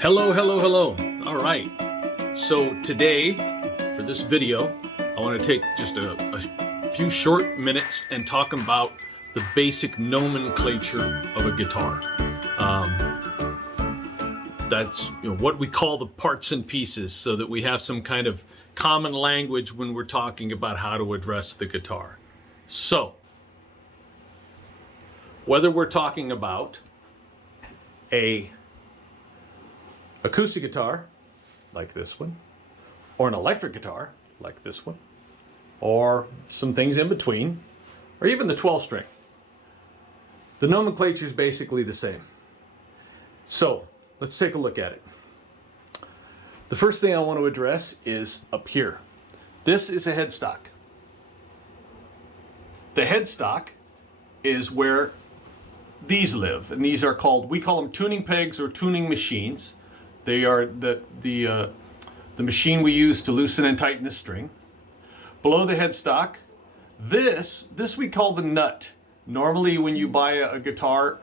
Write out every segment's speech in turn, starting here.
Hello, hello, hello. All right. So today, for this video, I want to take just a few short minutes and talk about the basic nomenclature of a guitar. That's what we call the parts and pieces, so that we have some kind of common language when we're talking about how to address the guitar. So, whether we're talking about a acoustic guitar, like this one, or an electric guitar, like this one, or some things in between, or even the 12-string. The nomenclature is basically the same. So, let's take a look at it. The first thing I want to address is up here. This is a headstock. The headstock is where these live, and these are called, we call them tuning pegs or tuning machines. They are the machine we use to loosen and tighten the string. Below the headstock, this we call the nut. Normally when you buy a guitar,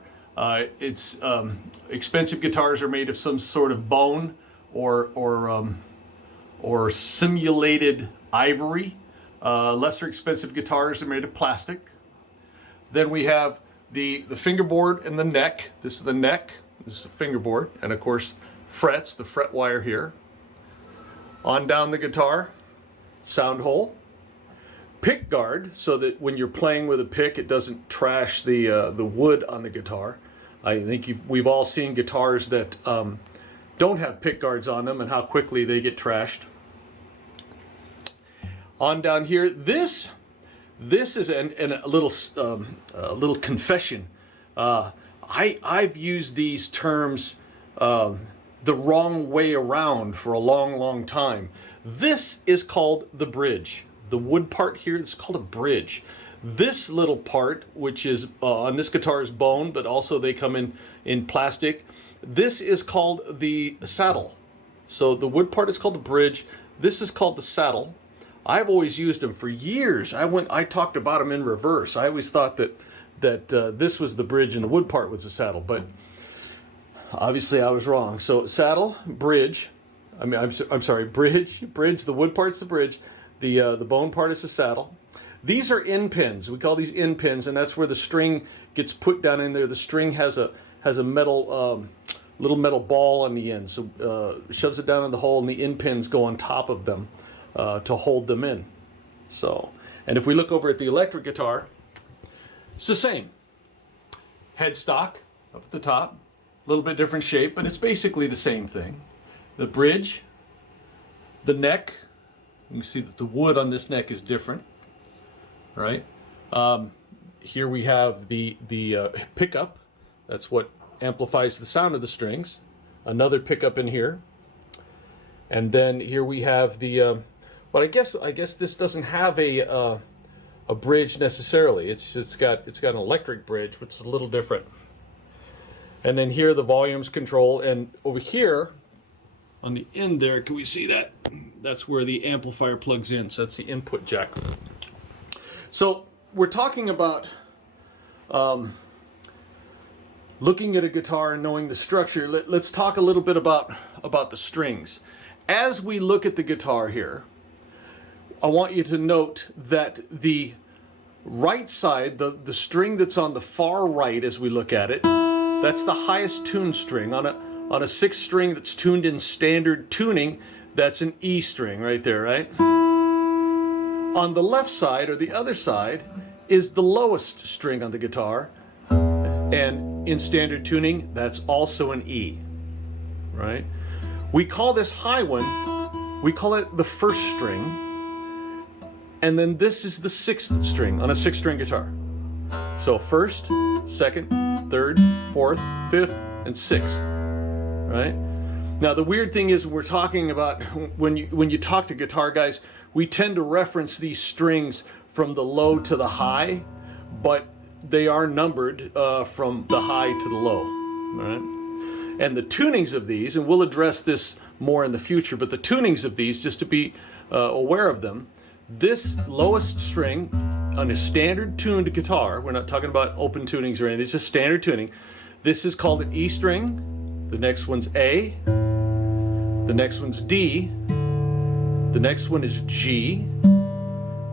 expensive guitars are made of some sort of bone or simulated ivory. Lesser expensive guitars are made of plastic. Then we have the fingerboard and the neck. This is the neck, this is the fingerboard, and of course frets, the fret wire here. On down the guitar, sound hole. Pick guard, so that when you're playing with a pick, it doesn't trash the wood on the guitar. I think we've all seen guitars that don't have pick guards on them and how quickly they get trashed. On down here, this is a little confession. I've used these terms the wrong way around for a long time. This is called the bridge. The wood part here is called a bridge. This little part, which is on this guitar, is bone, but also they come in plastic. This is called the saddle. So the wood part is called the bridge. This is called the saddle. I've always used them for years. I talked about them in reverse. I always thought that this was the bridge and the wood part was the saddle, but obviously I was wrong. So saddle, bridge. I'm sorry, bridge. The wood part's the bridge. The bone part is the saddle. These are end pins. We call these end pins, and that's where the string gets put down in there. The string has a metal little metal ball on the end, so shoves it down in the hole, and the end pins go on top of them to hold them in. So, and if we look over at the electric guitar, it's the same. Headstock up at the top, a little bit different shape, but it's basically the same thing. The bridge, the neck. You can see that the wood on this neck is different, right? Here we have the pickup. That's what amplifies the sound of the strings. Another pickup in here, and then here we have the. But I guess this doesn't have a bridge necessarily. It's got an electric bridge, which is a little different. And then here the volumes control, and over here on the end there, can we see that? That's where the amplifier plugs in. So that's the input jack. So we're talking about looking at a guitar and knowing the structure. Let's talk a little bit about the strings. As we look at the guitar here, I want you to note that the right side, the string that's on the far right as we look at it, that's the highest tuned string. On a 6th string that's tuned in standard tuning, that's an E string right there, right? On the left side, or the other side, is the lowest string on the guitar, and in standard tuning, that's also an E, right? We call this high one, we call it the 1st string, and then this is the 6th string on a 6-string guitar. So 1st, 2nd, 3rd, 4th, 5th, and 6th, right? Now the weird thing is, we're talking about, when you talk to guitar guys, we tend to reference these strings from the low to the high, but they are numbered from the high to the low, right? And the tunings of these, and we'll address this more in the future, but the tunings of these, just to be aware of them, this lowest string on a standard tuned guitar, we're not talking about open tunings or anything, it's just standard tuning, This is called an E string. The next one's A. The next one's D. The next one is G.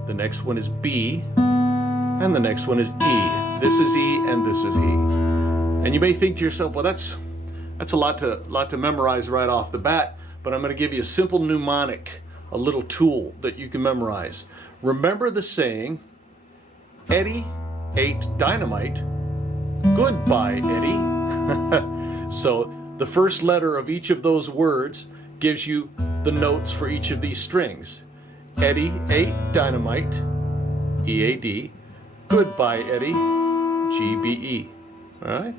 The next one is B. And the next one is E. This is E and this is E. And you may think to yourself, well, that's a lot to memorize right off the bat, but I'm going to give you a simple mnemonic, a little tool that you can memorize. Remember the saying, Eddie ate dynamite. Goodbye, Eddie. So the first letter of each of those words gives you the notes for each of these strings. Eddie ate dynamite, E-A-D. Goodbye, Eddie, G-B-E. All right?